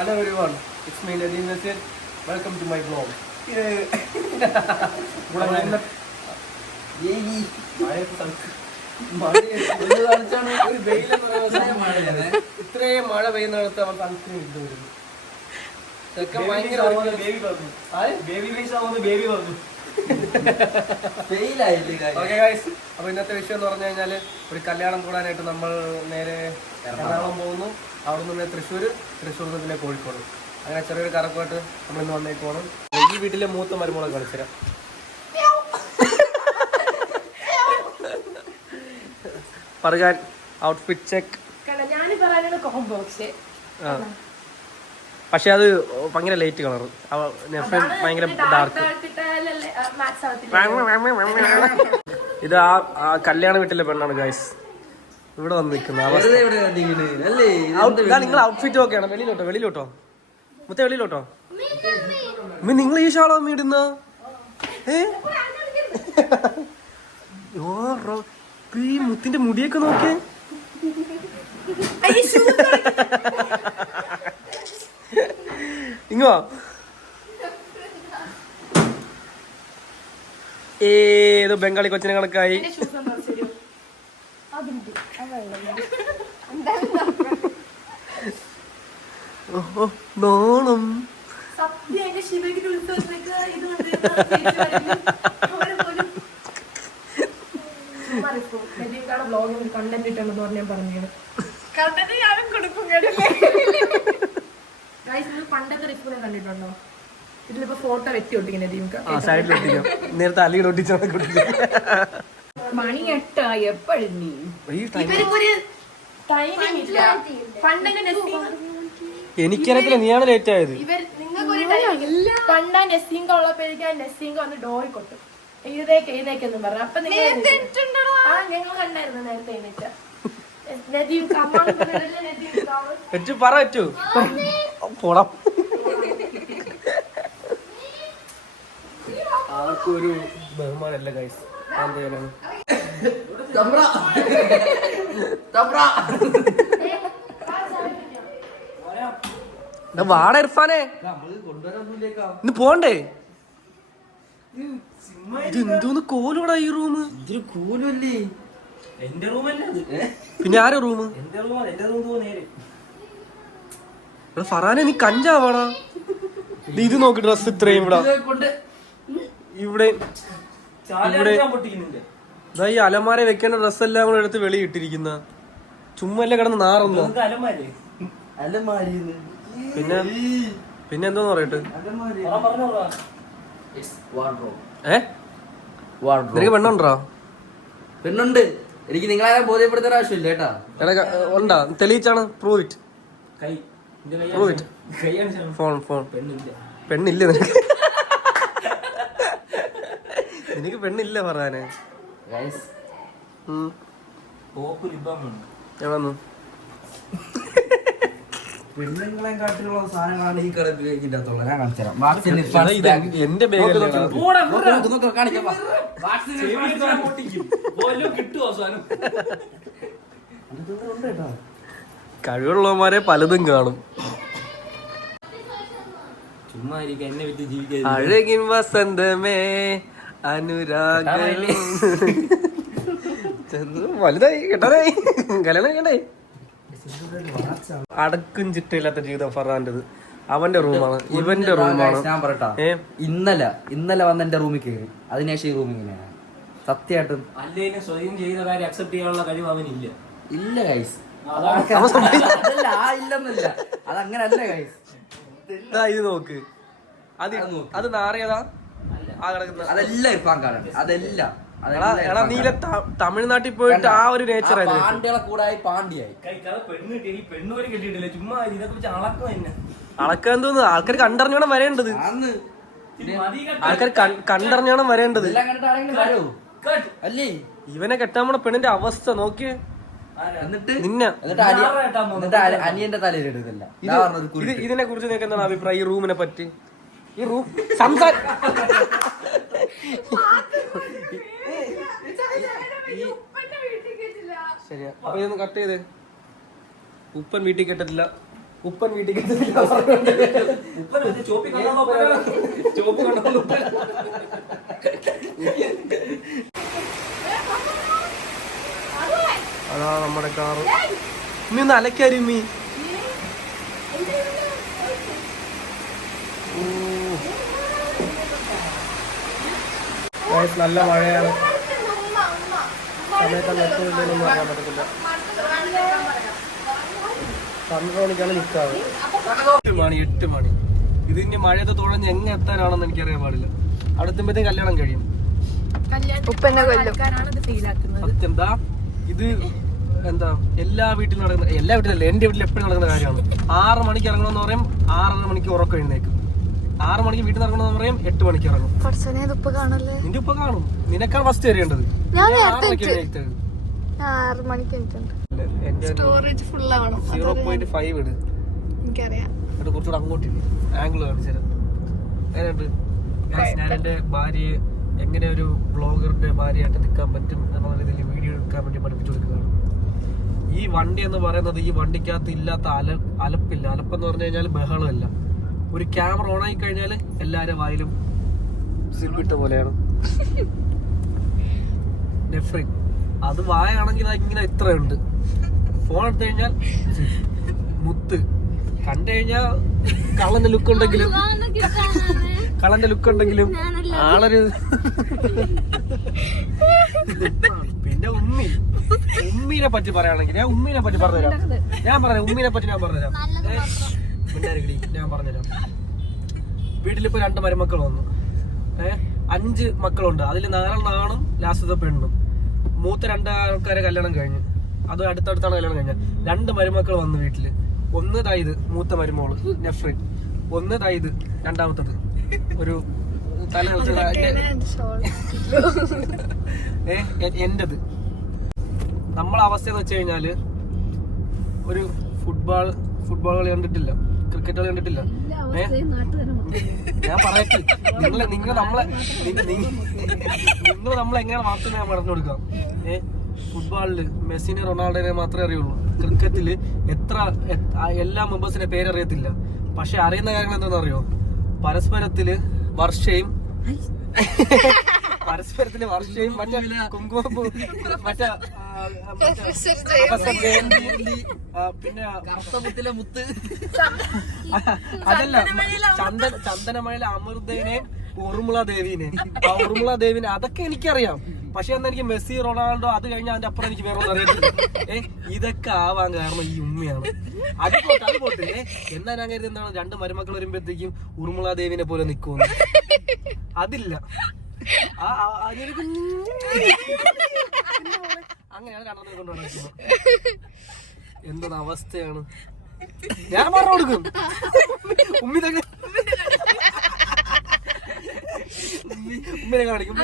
Hello everyone, it's me Nadeem Nasir. Welcome to my vlog. ഇത്രയും മഴ പെയ്യുന്നിടത്ത് അവൻ തണുത്തിന് ഇട്ട് വരുന്നു. അപ്പൊ ഇന്നത്തെ വിഷയം എന്ന് പറഞ്ഞു കഴിഞ്ഞാല് ഒരു കല്യാണം കൂടാനായിട്ട് നമ്മൾ നേരെ എറണാകുളം പോകുന്നു. അവിടെ നിന്ന് തൃശ്ശൂർ നിന്ന് പിന്നെ കോഴിക്കോട്. അങ്ങനെ ചെറിയൊരു കറക്കമായിട്ട് നമ്മൾ ഇന്ന് വന്നേക്കോണം. ഈ വീട്ടിലെ മൂത്ത മരുമോളെ കളിച്ചരാം. പറയാൻ ഔട്ട്ഫിറ്റ് ചെക്ക്. പക്ഷെ അത് ഭയങ്കര ലൈറ്റ് കളർ, ഭയങ്കര ഡാർക്ക്. ഇത് ആ കല്യാണ വീട്ടിലെ പെണ്ണാണ് ഗൈസ് ഇവിടെ വന്ന് നിൽക്കുന്നത്. നിങ്ങൾ ഔട്ട്ഫിറ്റ് ഒക്കെയാണ്. വെളിയിലോട്ടോ മുത്തേ, വെളിയിലോട്ടോ. നിങ്ങൾ ഈ ഷാളോ ഇടുന്ന ഈ മുത്തിന്റെ മുടിയൊക്കെ നോക്കിയേ. ഇങ്ങോ ഏതോ ബംഗാളി കൊച്ചിനെ കണക്കായി. നോണം കണ്ടന്റ് ഇട്ടെന്ന് പറഞ്ഞാൽ പറഞ്ഞു കണ്ടന്റ് ഞാനും കൊടുക്കും. പണ്ടത്തെ റിപ്പൂനെ കണ്ടിട്ടുണ്ടോ? ഇതിലിപ്പോ ഫോട്ടോ വെട്ടി ഒട്ടിക്കുന്നത് സൈഡിൽ ഒട്ടിക്കാം. നേരത്തെ അലിയുടെ ഒട്ടിച്ച മണി 8 എപ്പോഴും എനിക്കറിയത്തില്ല, നീയാണ് ലേറ്റ് ആയത്. പണ്ടാ നെസ്സിങ്ക ഉള്ളപ്പോഴേക്കും നെസ്സിങ്ക വന്ന് ഡോറി കൊട്ടും എഴുതേക്കെന്നും പറഞ്ഞു. അപ്പൊ നിങ്ങൾ ഞങ്ങൾ കണ്ടായിരുന്നു നേരത്തെ എഴുന്നേറ്റ ആർക്കൊരു ബഹുമാനല്ല ഗൈസ്. വാട ഇർഫാനെ ഇന്ന് പോണ്ടേ? ഇതെന്തോന്ന് കോലോടാ ഈ റൂം? ഇതൊരു കോലല്ലേ? എന്റെ റൂമല്ലേ പിന്നെ ആരെ റൂം? ഫറാനെ നീ കഞ്ചാവാടാ. ഇത് നോക്കി ഡ്രസ് ഇത്രയും ഇവിടെ ഈ അലമാര വെക്കേണ്ട ഡ്രസ്സെല്ലാം കൂടെ എടുത്ത് വെളി ഇട്ടിരിക്കുന്ന ചുമ്മല്ലേ കിടന്ന് നാറുന്നു. പിന്നെ എന്തോന്ന് പറയട്ടെ? നിനക്ക് പെണ്ണുണ്ടോ? പെണ്ണുണ്ട്. എനിക്ക് നിങ്ങളെ ബോധ്യപ്പെടുത്തേണ്ട ആവശ്യമില്ല കേട്ടാ. ഉണ്ടാ? തെളിയിച്ചാണ്. Prove it. ഫോൺ പെണ്ണില്ല നിനക്ക്. നിനക്ക് പെണ്ണില്ല പറയാന്. പെണ്ണുങ്ങളെ കാട്ടിലുള്ള സാധനങ്ങളാണ് ഈ കിടക്കില്ലാത്തുള്ളത്. ഞാൻ കാണിച്ചുതരാം. എന്റെ ബാഗ് കഴിവുള്ളവന്മാരെ പലതും കാണും. ചുമ്മാ എന്നെ വിറ്റ് ജീവിക്കാൻ അഴകിൻ വസന്തമേ അനുരാഗം വലുതായി കേട്ടായി കല്യാണം കേട്ടേ. അടക്കും ചിട്ടയില്ലാത്ത ജീവിതം ഫറാന്റെത്. അവന്റെ റൂമാണ്, ഇവന്റെ റൂമാണ്. ഞാൻ പറയട്ടാ, ഇന്നലെ വന്ന് എന്റെ റൂമിൽ കയറി. അതിനുശേഷം ഈ റൂം ഇങ്ങനെയാണ് സത്യമായിട്ടും. അല്ലെങ്കിൽ സ്വയം ചെയ്ത കാര്യം അക്സെപ്റ്റ് ചെയ്യാനുള്ള കഴിവ് അവനില്ല. ഇല്ല ഗൈസ്, അതല്ല ഇല്ലെന്നല്ല, അതങ്ങനല്ല ഗൈസ്. ഇത് നോക്ക്, അത് നാറിയതാ. അതെല്ലാം ഇർഫാൻ കാണും. അതെല്ലാം നീല തമിഴ്നാട്ടിൽ പോയിട്ട് ആ ഒരു നേച്ചർ പാണ്ഡ്യകളെ കൂടായി പാണ്ഡ്യായി. അളക്കാൻ തോന്നുന്നു. ആൾക്കാർ കണ്ടറിഞ്ഞോണം വരേണ്ടത്. ആൾക്കാർ കണ്ടറിഞ്ഞോണം വരേണ്ടത്. അല്ലേ ഇവനെ കെട്ടാൻ പോണ പെണ്ണിന്റെ അവസ്ഥ നോക്കിയേ. അനിയന്റെ തലയിൽ ഇടുന്നില്ല. ഇതിനെ കുറിച്ച് നിങ്ങൾക്ക് എന്താണ് അഭിപ്രായം? ഈ റൂമിനെ പറ്റി, ഈ റൂം ശരിയാ. അപ്പൊ ഇതൊന്ന് കട്ട് ചെയ്ത്. ഉപ്പൻ വീട്ടിൽ കെട്ടിട്ടില്ല, ഉപ്പൻ വീട്ടിൽ ചോപ്പ് കണ്ടോ. അതാ നമ്മുടെ കാറ്. ഉമ്മി ഒന്ന് അലക്കാരും ഉമ്മി. നല്ല മഴയാണ്. സമയത്തൊന്നും എത്തുന്നില്ലെന്നൊന്നും അറിയാൻ പറ്റത്തില്ല. 12 മണിക്കാണ് നിൽക്കാറ്. 8 മണി. ഇത് ഇനി മഴയത്ത് തുഴഞ്ഞ് എങ്ങനെ എത്താനാണെന്ന് എനിക്കറിയാൻ പാടില്ല. അടുത്തുമ്പോഴത്തേക്ക് കല്യാണം കഴിയും. സത്യം എന്താ ഇത് എന്താ എല്ലാ വീട്ടിലും നടക്കുന്ന, എല്ലാ വീട്ടിലല്ല എന്റെ വീട്ടിൽ എപ്പോഴും നടക്കുന്ന കാര്യമാണ്. 6 മണിക്ക് ഇറങ്ങണമെന്ന് പറയും, 6:30 മണിക്ക് ഉറക്കം എഴുന്നേക്കും. 6 മണിക്ക് വീട്ടിൽ ഇറങ്ങണമെന്ന് പറയും, 8 മണിക്ക് ഇറങ്ങും. നിന്റെ ഉപ്പ കാണും. നിനക്കാണ് ഫസ്റ്റ് അറിയേണ്ടത്. 6 മണിക്ക് എഴുന്നേറ്റത്. 0.5 ഇട്. എന്നിട്ട് കുറച്ചുകൂടെ അങ്ങോട്ട് ഇട്. ആംഗിൾ കാണിച്ചു. അങ്ങനെയുണ്ട്. ഞാൻ എന്റെ ഭാര്യയെ എങ്ങനെ ഒരു ബ്ലോഗറിന്റെ ഭാര്യയായിട്ട് നിൽക്കാൻ പറ്റും എന്നുള്ള രീതിയിൽ വീഡിയോ എടുക്കാൻ വേണ്ടി പഠിപ്പിച്ചു കൊടുക്കുകയാണ്. ഈ വണ്ടി എന്ന് പറയുന്നത് ഈ വണ്ടിക്കകത്ത് ഇല്ലാത്ത അലപ്പില്ല. അലപ്പെന്ന് പറഞ്ഞു കഴിഞ്ഞാൽ ബഹളമല്ല. ഒരു ക്യാമറ ഓൺ ആയി കഴിഞ്ഞാൽ എല്ലാവരുടെ വായിലും സിൽവിട്ട പോലെയാണ്. നെഫ്രിൻ അത് വായാണെങ്കിൽ ഇങ്ങനെ ഇത്രയുണ്ട്. ഫോൺ എടുത്തു കഴിഞ്ഞാൽ മുത്ത്. കണ്ടു കഴിഞ്ഞാൽ കള്ളന്റെ ലുക്ക് ഉണ്ടെങ്കിലും ആളൊരു. പിന്നെ ഉമ്മീനെ പറ്റി പറയുകയാണെങ്കിൽ ഞാൻ ഉമ്മീനെ പറ്റി പറഞ്ഞുതരാം. ഉമ്മീനെ പറ്റി ഞാൻ പറഞ്ഞുതരാം. ഞാൻ പറഞ്ഞുതരാം. വീട്ടിലിപ്പോ 2 മരുമക്കൾ വന്നു. 5 മക്കളുണ്ട്. അതിൽ 4 ആണും ലാസ്റ്റത്തെ പെണ്ണും. മൂത്ത 2 ആൾക്കാരെ കല്യാണം കഴിഞ്ഞു. അത് അടുത്തടുത്താണ് കല്യാണം കഴിഞ്ഞത്. 2 മരുമക്കൾ വന്നു വീട്ടില്. ഒന്ന് തായത് മൂത്ത മരുമോള് നെഫ്രിൻ. ഒന്ന് തായത് രണ്ടാമത്തത് ഒരു തല എന്റത്. നമ്മളെ അവസ്ഥ എന്ന് വെച്ച് കഴിഞ്ഞാല് ഒരു ഫുട്ബോൾ കളി കണ്ടിട്ടില്ല, ക്രിക്കറ്റ് കളി കണ്ടിട്ടില്ല. ഞാൻ പറയട്ടെ, നിങ്ങൾ നമ്മളെങ്ങനെ വളർത്തുന്ന ഞാൻ പറഞ്ഞു കൊടുക്കാം. ഫുട്ബോളില് മെസ്സിനെ റൊണാൾഡോനെ മാത്രമേ അറിയുള്ളൂ. ക്രിക്കറ്റില് എല്ലാ മെമ്പേഴ്സിന്റെ പേരറിയത്തില്ല. പക്ഷെ അറിയുന്ന കാര്യങ്ങൾ എന്താണെന്ന് അറിയോ? പരസ്പരത്തില് വർഷയും മറ്റേ കുങ്കുമ മറ്റേ പിന്നെ മുത്ത് അതല്ല ചന്ദനമഴയിലെ അമൃതേനെ ഉറുമുള ദേവിനെ അതൊക്കെ എനിക്കറിയാം. പക്ഷെ എന്നാ എനിക്ക് മെസ്സി റൊണാൾഡോ അത് കഴിഞ്ഞാൽ അതിന്റെ അപ്പുറം എനിക്ക് വേറെ ഒന്നും അറിയത്തില്ല. ഇതൊക്കെ ആവാൻ കാരണം ഈ ഉമ്മയാണ്. അത് പോട്ടെ. എന്നാ ഞാൻ കരുതി എന്താണ് 2 മരുമക്കൾ വരുമ്പോഴത്തേക്കും ഉറുമുള ദേവിനെ പോലെ നിൽക്കുമെന്ന്. അതില്ല. അങ്ങനെയാണ് കണ്ണനെ കൊണ്ടുപോകുന്നത്. എന്താണ് അവസ്ഥയാണ്. ഞാൻ പറഞ്ഞു കൊടുക്കും. ഉമ്മിനെ കാണിക്കും.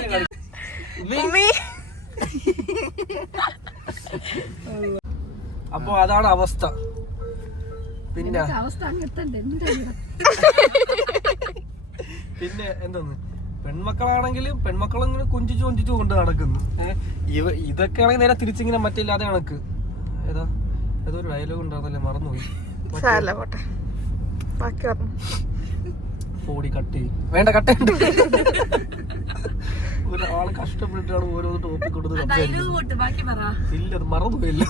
അപ്പൊ അതാണ് അവസ്ഥ. പിന്നെ എന്തോന്ന് പെൺമക്കളാണെങ്കിലും പെൺമക്കളിങ്ങനെ കൊഞ്ചിച്ചു കൊണ്ട് നടക്കുന്നു. ഇതൊക്കെ ആണെങ്കിൽ നേരെ തിരിച്ചിങ്ങനെ മറ്റില്ലാതെ കണക്ക്. ഏതൊരു ഡയലോഗ് ഉണ്ടായിരുന്നല്ലേ, മറന്നുപോയി. ഓടി കട്ട് ചെയ്യും. വേണ്ട, കട്ട് ഒരാള് കഷ്ടപ്പെട്ടിട്ടാണ് ഓരോ ടോപ്പിക് കൊടുത്ത് ഇല്ല, അത് മറന്നുപോയില്ല.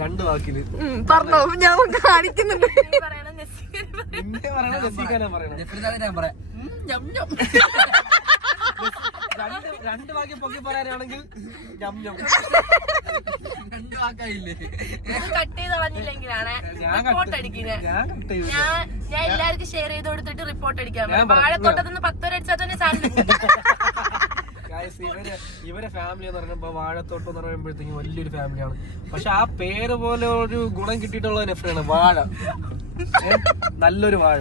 2 വാക്കില് പറഞ്ഞോ. ഞാൻ കാണിക്കുന്നുണ്ട്. രണ്ട് വാക്യം പൊക്കി പറയാനാണെങ്കിൽ ഞാൻ എല്ലാവർക്കും ഷെയർ ചെയ്ത് കൊടുത്തിട്ട് റിപ്പോർട്ട് അടിക്കാം. വാഴത്തോട്ടത്തിന് 10 വരെ അടിച്ചാൽ തന്നെ ഇവരെ ഫാമിലി എന്ന് പറയുമ്പോ വാഴത്തോട്ടം എന്ന് പറയുമ്പോഴത്തേക്കും വലിയൊരു ഫാമിലിയാണ്. പക്ഷെ ആ പേര് പോലെ ഒരു ഗുണം കിട്ടിയിട്ടുള്ള നെഫ്രിയാണ് വാഴ. നല്ലൊരു വാഴ.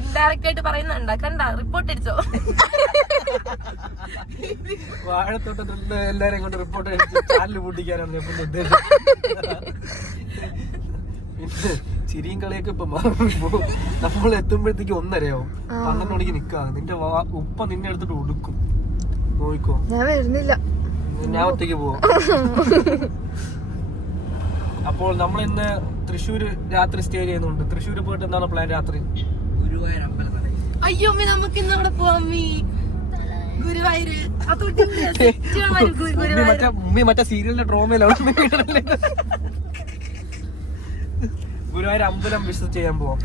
ഇൻഡയറക്റ്റ് ആയിട്ട് പറയുന്നുണ്ട്. കണ്ട റിപ്പോർട്ട് അടിച്ചോ? വാഴത്തോട്ടത്തിൽ എല്ലാരെയും കൊണ്ട് റിപ്പോർട്ട് അടിച്ച് ചാനൽ പൂട്ടിക്കാനാണ് നെഫ്രിന്റെ ഉദ്ദേശം. പിന്നെ ചിരിയും കളിയൊക്കെ ഇപ്പൊ നമ്മൾ എത്തുമ്പോഴത്തേക്ക് 1:30 12 മണിക്ക് നിക്കാ. നിന്റെ ഉപ്പ നിന്നെ എടുത്തിട്ട് ഒടുക്കും. നോക്കോ, ഞാൻ വരുന്നില്ല, ഞാൻ ഒറ്റയ്ക്ക് പോവാം. അപ്പോൾ നമ്മൾ ഇന്ന് തൃശ്ശൂര് രാത്രി സ്റ്റേ ചെയ്യുന്നുണ്ട്. തൃശ്ശൂര് പോയിട്ട് എന്താണ് പ്ലാൻ രാത്രി? ഗുരുവായൂർ അമ്പലം. അയ്യോ അമ്മ നമുക്ക് ഇന്ന് അവിടെ പോവാം. ഗുരുവായൂര് മറ്റേ സീരിയലിന്റെ ഡ്രോമയിലാണ് ഗുരുവായൂർ അമ്പലം വിസിറ്റ് ചെയ്യാൻ പോവാം.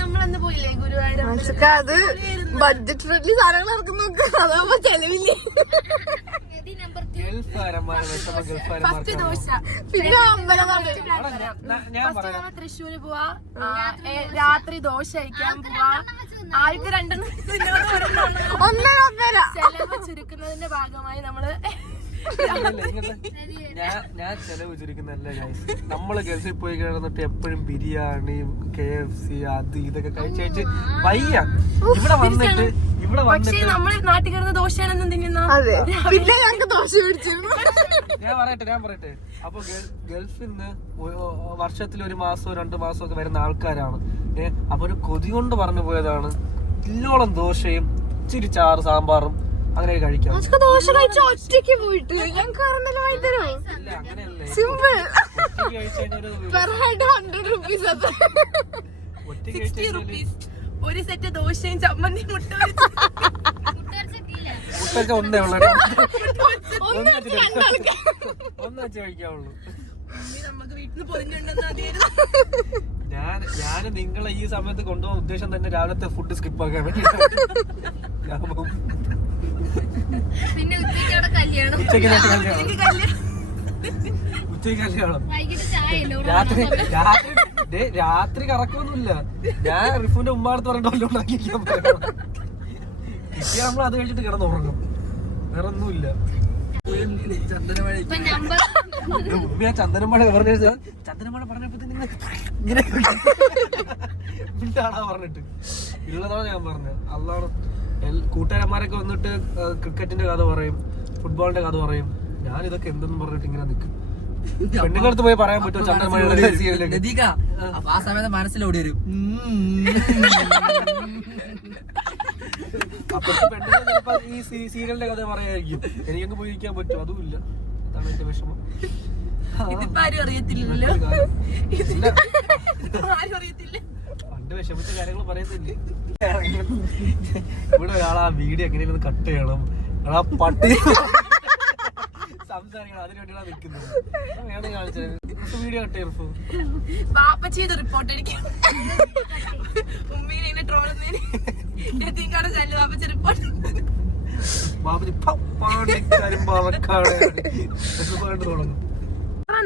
നമ്മളന്ന് പോയില്ലേ ഗുരുവായൂർ? അത് ബഡ്ജറ്റ് ഫ്രണ്ട്ലി സാധനങ്ങൾ ഇറക്കുന്നു, അതാവുമ്പോ ചെലവില്ലേ. ഫസ്റ്റ് ദോശ, പിന്നെ അമ്പലം. തൃശ്ശൂര് പോവാ, രാത്രി ദോശ കഴിക്കാൻ പോവാ. ആൾക്ക് 2 ചെലവ് ചുരുക്കുന്നതിന്റെ ഭാഗമായി നമ്മള് ഞാൻ ചെലവ് ചുരുക്കുന്നല്ല. നമ്മള് ഗൾഫിൽ പോയി കിടന്നിട്ട് എപ്പോഴും ബിരിയാണി, KFC അത് ഇതൊക്കെ കഴിച്ച് വയ്യ. ഇവിടെ വന്നിട്ട് നമ്മള് നാട്ടിൽ കിടന്ന ദോശയാണെന്നും തിന്നുന്ന. പിന്നെ ഞങ്ങൾക്ക് ദോശ പിടിച്ചിരുന്നു. ഞാൻ പറയട്ടെ അപ്പൊ ഗൾഫിൽ നിന്ന് വർഷത്തിൽ 1 മാസമോ 2 മാസമോ ഒക്കെ വരുന്ന ആൾക്കാരാണ്. അപ്പൊ ഒരു കൊതി കൊണ്ട് പറഞ്ഞു പോയതാണ്. ഇല്ലോളം ദോശയും ഇച്ചിരി ചാറ് സാമ്പാറും അങ്ങനെ കഴിക്കാം. ദോശ കഴിച്ച ഒറ്റയ്ക്ക് പോയിട്ട് ഞങ്ങൾക്ക് സിമ്പിൾ പെർ ഹെഡ് 100 rupees. ഒറ്റയ്ക്ക് 60 rupees ഒരു സെറ്റ് ദോശയും ചമ്മന്തി മുട്ടൊക്കെ ഒന്നേ ഉള്ളൂ, ഒന്നച്ച് കഴിക്കാവുള്ളൂ. നമുക്ക് വീട്ടിൽ നിന്ന് പൊതിഞ്ഞുണ്ടെന്ന് ഞാൻ നിങ്ങളെ ഈ സമയത്ത് കൊണ്ടുപോകാൻ ഉദ്ദേശം തന്നെ രാവിലത്തെ ഫുഡ് സ്കിപ്പ് ആക്കാൻ വേണ്ടി. പിന്നെ ഉച്ചയ്ക്ക് അവിടെ കല്യാണം, ഉച്ചയ്ക്ക് കല്യാണം, രാത്രി കറക്കൊന്നുമില്ല. ഞാൻ റിഫുവിന്റെ ഉമ്മാടത്ത് പറഞ്ഞിട്ട് ഉണ്ടാക്കിയിരിക്കാൻ പറയണം. കിട്ടിയാ നമ്മൾ അത് കഴിച്ചിട്ട് കിടന്നുറങ്ങും, വേറെ ഒന്നുമില്ല. ഉമ്മ ചന്ദനമഴ പറഞ്ഞ ചന്ദനമഴ പറഞ്ഞപ്പോ ഇങ്ങനെ മിണ്ടാണാ പറഞ്ഞിട്ട് ഉള്ളതാണ് ഞാൻ പറഞ്ഞത്. അതാണ് കൂട്ടുകാരന്മാരൊക്കെ വന്നിട്ട് ക്രിക്കറ്റിന്റെ കഥ പറയും, ഫുട്ബോളിന്റെ കഥ പറയും. ഞാൻ ഇതൊക്കെ എന്തെന്ന് പറഞ്ഞിട്ട് ഇങ്ങനെ നിൽക്കും. പെണ്ണുങ്ങളടുത്ത് പോയി പറയാൻ പറ്റുമോ ചന്ദനമഴ? ആ സമയത്ത് മനസ്സിലോടി വരും. അപ്പൊ പെണ്ണുങ്ങൾ ചിലപ്പോ ഈ സീരിയലിന്റെ കഥ പറയായിരിക്കും. എനിക്കങ്ങ് പോയി ഇരിക്കാൻ പറ്റും, അതുമില്ല. അതാണ് എന്റെ വിഷമം. ഇതിപ്പോ ആരും അറിയത്തില്ലല്ലോ, ആരും അറിയത്തില്ല. പണ്ട് വിഷമിച്ച കാര്യങ്ങൾ പറയത്തില്ലേ. ഇവിടെ ഒരാൾ ആ വീഡിയോ എങ്ങനെയൊന്ന് കട്ട് ചെയ്യണം, ആ പട്ടി സംസാരിക്കണം, അതിന് വേണ്ടിയാണ് നിൽക്കുന്നത്. വേണമെങ്കിൽ കാണിച്ചത് വീഡിയോ കട്ട് ചെയ്തു. ബാപ്പ ചെയ്ത് റിപ്പോർട്ട് അടിക്കും. ഉമ്മീനെ ട്രോളുന്നതിന് ബാപ്പച്ച റിപ്പോർട്ട്.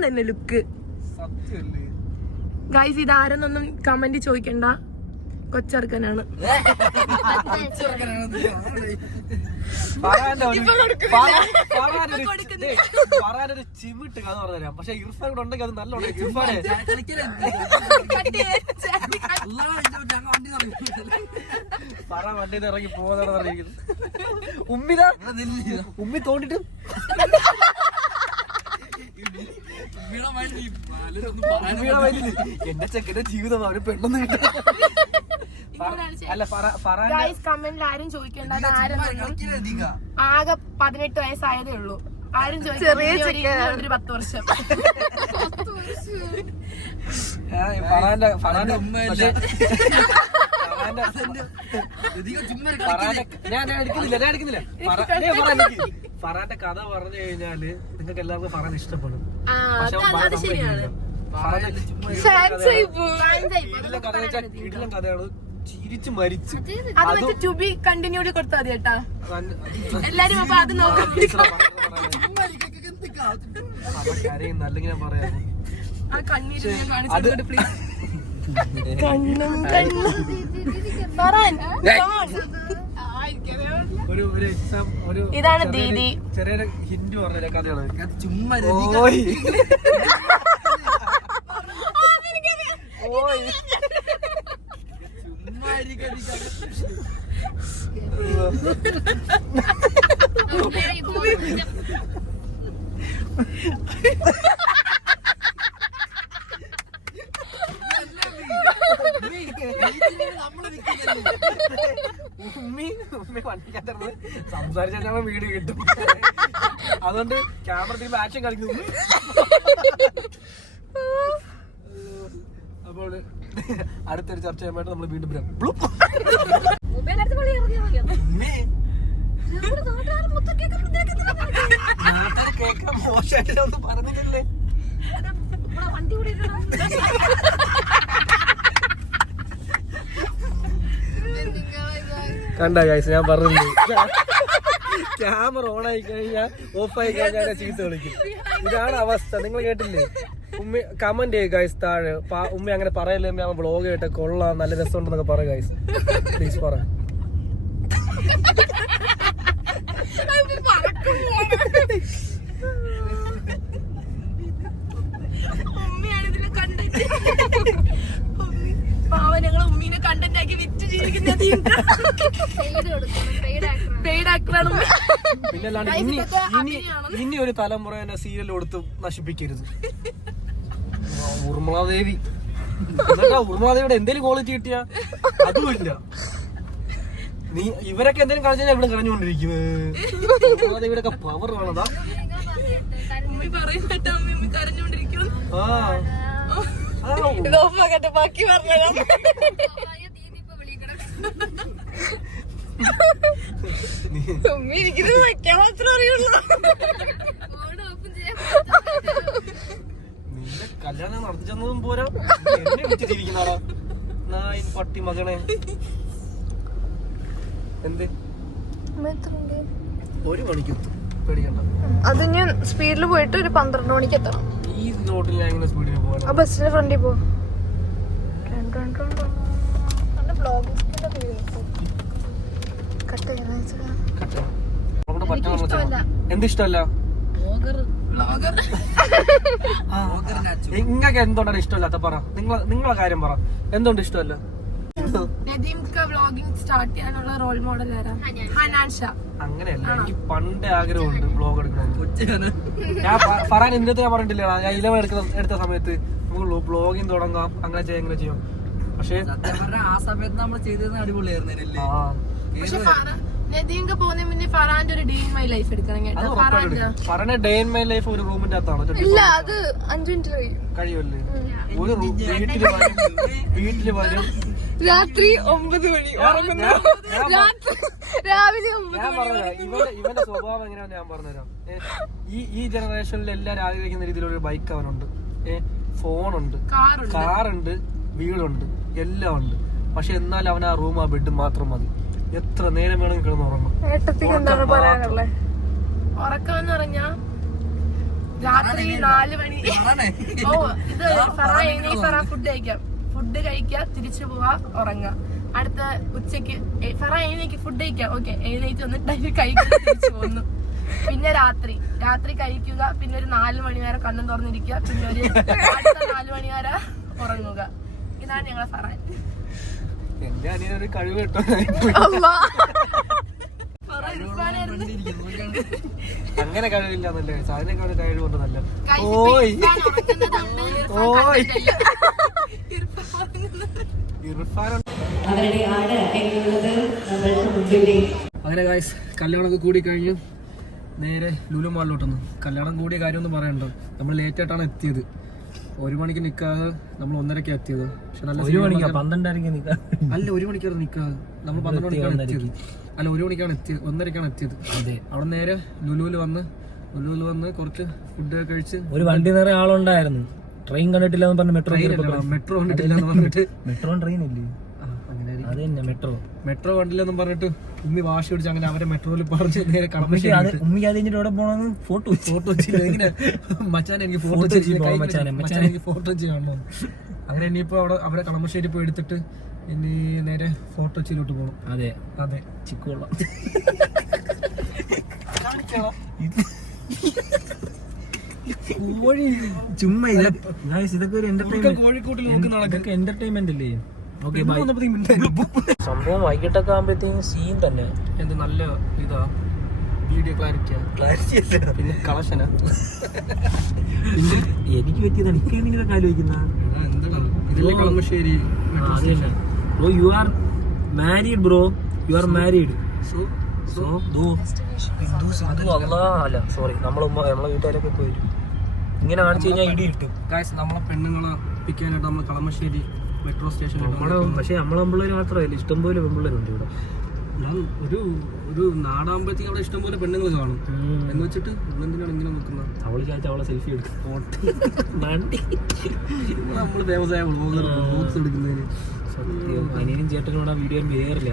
തന്നെ ലുക്ക് സത്യല്ലേ ഗൈസ്, ഇതാരെന്നൊന്നും കമന്റ് ചോദിക്കണ്ട, കൊച്ചെറുക്കനാണ്. പറയാനൊരു ചിമിട്ട് കഥ പറഞ്ഞുതരാം. പക്ഷെ ഇർഫാൻ കൂടെ ഉണ്ടെങ്കിൽ അത് നല്ല ഇർഫാനെ പറ വണ്ടിന്ന് ഇറങ്ങി പോകുന്നതാണ് പറഞ്ഞിരിക്കുന്നത്. ഉമ്മി തോണ്ടിട്ട് എന്റെ ചെക്കന്റെ ജീവിതം അവര് പെണ്ണൊന്നും കിട്ടും. അല്ല കമന്റിൽ ആരും ചോദിക്കേണ്ട, ആകെ 18 വയസ്സായതേ ഉള്ളൂ. ആരും ചോദിക്കും 10 വർഷം. ഞാൻ എടുക്കുന്നില്ല. ഫറാന്റെ കഥ പറഞ്ഞു കഴിഞ്ഞാല് നിങ്ങൾക്ക് എല്ലാവർക്കും ഫറാൻ ഇഷ്ടപ്പെടും. ഇടലും കഥയാണ്, ചിരിച്ചു മരിച്ചു. ടു ബി കണ്ടിന്യൂഡ് കൊടുത്താൽ മതി കേട്ടാ എല്ലാരും. അപ്പൊ അത് നോക്കാം, കരയുന്നു, അല്ലെങ്കിൽ ഞാൻ പറയാം. ആ കണ്ണീര് കാണിച്ചു പ്ലീസ്. കണ്ണും കണ്ണും ഒരു എക്സാം, ഒരു ഇതാണ് ദീദി. ചെറിയൊരു ഹിന്ദു പറഞ്ഞ കഥയാണ്. ചുമ്മാ സംസാരിച്ചാൽ വീഡിയോ കിട്ടും. അതുകൊണ്ട് ക്യാമറ ആക്ഷൻ കളിക്കുന്നു. അപ്പോൾ അടുത്തൊരു ചർച്ച ചെയ്യുമ്പോഴായിട്ട് നമ്മൾ വീണ്ടും വരാം. നാട്ടുകാരെ കേൾക്കാൻ മോശമായിട്ട് ഒന്നും പറഞ്ഞിട്ടില്ലേ? കണ്ട ഗൈസ്, ഞാൻ പറഞ്ഞു ക്യാമറ ഓൺ ആയി കഴിഞ്ഞാൽ ഓഫ് ആയി കഴിഞ്ഞാൽ ചീത്ത വിളിക്കും. ഇതാണ് അവസ്ഥ. നിങ്ങൾ കേട്ടില്ലേ? ഉമ്മ കമന്റ് ചെയ്യുക ഗൈസ് താഴെ. ഉമ്മ അങ്ങനെ പറയല്ലേ, ഉമ്മ വ്ളോഗ് കേട്ടെ കൊള്ളാം, നല്ല രസമുണ്ടെന്നൊക്കെ പറ ഗൈസ്, പ്ലീസ് പറ. ഞങ്ങൾ ഉമ്മീനെ കണ്ടന്റ് ആക്കി വിറ്റ് ജീവിക്കുന്നത്. പിന്നെ അല്ലാണ്ട് ഇനി ഒരു തലമുറ തന്നെ സീരിയൽ കൊടുത്ത് നശിപ്പിക്കരുത്. ഊർമിളാദേവി എന്നിട്ടാ ഊർമിളാദേവിയുടെ എന്തേലും ക്വാളിറ്റി കിട്ടിയാ അതുമില്ല. നീ ഇവരൊക്കെ എന്തെങ്കിലും കളിച്ചാൽ ഇവിടെ കളഞ്ഞുകൊണ്ടിരിക്കും. ഊർമിളാദേവിയുടെ ഒക്കെ പവർ ആണതാ. ബാക്കി പറഞ്ഞു ഇരിക്കുന്നത് വയ്ക്കാൻ മാത്രമേ അറിയുള്ളൂ. നിന്റെ കല്യാണം നടത്തിച്ചെന്നതും പോരാ, എന്നെ വിറ്റിരിക്കുന്നതാ നായി പട്ടി മകനെ. എന്ത് 1 മണിക്ക് പേടിക്കണ്ട. അത് ഞാൻ സ്പീഡിൽ പോയിട്ട് ഒരു 12 മണിക്ക് എത്തണം. ഈ റോഡിൽ ഞാൻ ഇങ്ങനെ സ്പീഡിൽ പോകാൻ ആ ബസ്സിന്റെ ഫ്രണ്ടിൽ പോ. എന്തിഷ്ടല്ല? നിങ്ങൾക്ക് എന്തുകൊണ്ടാണ് ഇഷ്ടമല്ലാത്ത? പറ, നിങ്ങളെ കാര്യം പറ. എന്തുകൊണ്ട് ഇഷ്ടമല്ല? സ്റ്റാർട്ട് ചെയ്യാനുള്ള റോൾ മോഡൽ അങ്ങനെയല്ല, എനിക്ക് പണ്ടേ ആഗ്രഹമുണ്ട് വ്ളോഗ് എടുക്കണമെന്ന്. ഞാൻ പറയാൻ എന്ത് ഞാൻ പറഞ്ഞിട്ടില്ല. ഞാൻ 11 എടുത്ത സമയത്ത് നമുക്ക് വ്ളോഗിങ് തുടങ്ങാം, അങ്ങനെ ചെയ്യാം ഇങ്ങനെ ചെയ്യാം. പക്ഷെ ആ സമയത്ത് നമ്മൾ ചെയ്തത് അടിപൊളിയായിരുന്നില്ലേ? ഫറാന്റെ ഒരു ഡേ ഇൻ മൈ ലൈഫ് എടുക്കണം കേട്ടോ. പറഞ്ഞ ഡേ ഇൻ മൈ ലൈഫ് ഒരു റൂമിന്റെ അകത്താണ്. ഇല്ല, അത് 5 മിനിറ്റ് കഴിയുമല്ലേ? ഒരു വീട്ടില് വരും രാത്രി 9 മണി രാവിലെ 9 ഞാൻ പറഞ്ഞുതരാം ഇവന്റെ സ്വഭാവം എങ്ങനെയാണെന്ന് ഞാൻ പറഞ്ഞുതരാം. ഈ ജനറേഷനിൽ എല്ലാരും ആഗ്രഹിക്കുന്ന രീതിയിലൊരു ബൈക്ക് അവനുണ്ട്, ഫോണുണ്ട്, കാറുണ്ട്, വീടുണ്ട്, എല്ലാം ഉണ്ട്. പക്ഷെ എന്നാൽ അവൻ ആ റൂം, ആ ബെഡ് മാത്രം മതി. എത്ര നേരം വേണമെങ്കിൽ കിടന്ന് ഉറങ്ങും. ഉറക്കം എന്ന് പറഞ്ഞാ രാത്രി 4 മണി. ഇത് ഫുഡ് കഴിക്കാം, ഫുഡ് കഴിക്കുക, തിരിച്ചു പോവാ, ഉറങ്ങാം. അടുത്ത ഉച്ചക്ക് ഫുഡ് കഴിക്കാം, ഓക്കെ, എഴുന്നേറ്റ് വന്നിട്ട് കഴിക്കുക, തിരിച്ചു പോന്നു. പിന്നെ രാത്രി കഴിക്കുക, പിന്നെ ഒരു 4 മണി വരെ കണ്ണും തുറന്നിരിക്കുക, പിന്നെ ഒരു അടുത്ത 4 മണി വരെ ഉറങ്ങുക. ഇതാണ് ഞങ്ങളെ ഫറാൻ. എന്റെ അനിയനൊരു കഴിവ് കേട്ടോ. അങ്ങനെ കഴിവില്ലാന്നല്ലേ, അതിനൊക്കെ ഒരു കഴിവുണ്ട്. നല്ല അങ്ങനെ ഗായ്സ്, കല്യാണമൊക്കെ കൂടി കഴിഞ്ഞ് നേരെ ലുലു മാളിലോട്ടൊന്ന്. കല്യാണം കൂടിയ കാര്യമൊന്നും പറയണ്ടോ, നമ്മൾ ലേറ്റായിട്ടാണ് എത്തിയത്. 1 മണിക്ക് നിക്കാതെ നമ്മൾ 1:30 എത്തിയത്. പക്ഷെ നല്ല 1 മണിക്കാണ് അല്ല, 1 മണിക്കാണ് നിക്കാതെ. നമ്മൾ 12 മണിക്കാണ് എത്തിയത്. അല്ല, 1 മണിക്കാണ് എത്തിയത്, 1:30 എത്തിയത്. അതെ, അവിടെ നേരെ ലുലുവിൽ വന്ന് കുറച്ച് ഫുഡ് കഴിച്ച്. ഒരു വണ്ടി നിറയെ ആളുണ്ടായിരുന്നു. ട്രെയിൻ കണ്ടിട്ടില്ല എന്ന് പറഞ്ഞ് മെട്രോ കണ്ടിട്ടില്ല എന്ന് പറഞ്ഞിട്ട് മെട്രോ ട്രെയിൻ ഇല്ലേ, മെട്രോ കണ്ടില്ലെന്നും പറഞ്ഞിട്ട് ഉമ്മി വാശി പിടിച്ച് അങ്ങനെ അവരെ മെട്രോയിൽ പറഞ്ഞ് നേരെ കളമശ്ശേരി. ഉമ്മി അത് കഴിഞ്ഞിട്ട് അവിടെ പോണെന്ന് ഫോട്ടോ വെച്ചില്ല. ഇങ്ങനെ മച്ചാൻ എനിക്ക് ഫോട്ടോ ചെയ്യാണോ. അങ്ങനെ ഇനിയിപ്പോ അവിടെ കളമശ്ശേരി പോയി എടുത്തിട്ട് ഇനി നേരെ ഫോട്ടോ വെച്ചിലോട്ട് പോകണം. അതെ ചിക്കോളാം. ചുമ്മാ ഇതൊക്കെ ഒരു കോഴിക്കോട്ടിൽ നമുക്ക് എന്റർടൈൻമെന്റ് അല്ലേ? സംഭവം വൈകിട്ടൊക്കെ ആകുമ്പോഴത്തേക്കും സീൻ തന്നെ. എന്ത് നല്ല ഇതാ, വീഡിയോ ക്ലാരിറ്റി പിന്നെ കളക്ഷനാ. എനിക്ക് പറ്റിയതാണ്. ഇങ്ങനെ ആലോചിക്കുന്ന എന്താണ് Kalamassery. Bro, you are married bro, you are married. അല്ല സോറി, നമ്മളെ വീട്ടുകാരൊക്കെ പോയി ഇങ്ങനെ കാണിച്ചു കഴിഞ്ഞാൽ ഇടി കിട്ടും. നമ്മളെ പെണ്ണുങ്ങള് പിക്ക് ചെയ്യാനായിട്ട് നമ്മൾ കളമശ്ശേരി മെട്രോ സ്റ്റേഷനിൽ. പക്ഷെ നമ്മളെ പിള്ളേർ മാത്രമല്ല, ഇഷ്ടംപോലെ പെൺപിള്ളേരുണ്ട് ഇവിടെ. ഒരു നാടാകുമ്പോഴത്തേക്ക് അവിടെ ഇഷ്ടംപോലെ പെണ്ണുങ്ങൾ കാണും എന്ന് വെച്ചിട്ട് എന്തിനാണ് ഇങ്ങനെ നിൽക്കുന്നത്? അവള് ചോദിച്ചാൽ അവളെ സെൽഫി എടുക്കും. നമ്മള് ഫേമസ് ആയ വ്ളോഗ്സ് എടുക്കുന്നതിന് അനിയനും ചേട്ടനോട് ആ വീഡിയോ വേറില്ല.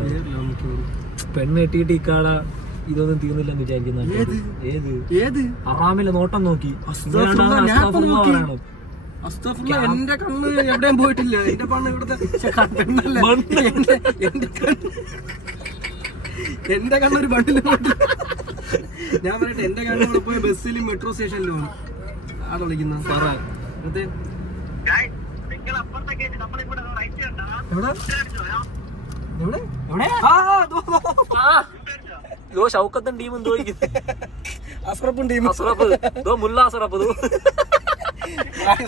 പെണ്ണ് കെട്ടിയിട്ട് ഈ കാട ഇതൊന്നും തീർന്നില്ലെന്ന് വിചാരിക്കുന്ന ഏത് അറാമിലെ നോട്ടം നോക്കി എന്റെ കണ്ണ് എവിടെയും പോയിട്ടില്ല. എന്റെ കണ്ണ് ഇവിടുത്തെ പെണ്ണല്ല, എന്റെ കണ്ണൊരു ബണ്ടില് പോയിട്ടില്ല. ഞാൻ പറയട്ടെ, എന്റെ കണ്ണൂടെ പോയ ബസ്സിലും മെട്രോ സ്റ്റേഷനിലും ആടെ വിളിക്കുന്ന സാറാ ഷൗക്കത്തും ടീമും അസറപ്പും ടീം മുല്ല അസറപ്പ്.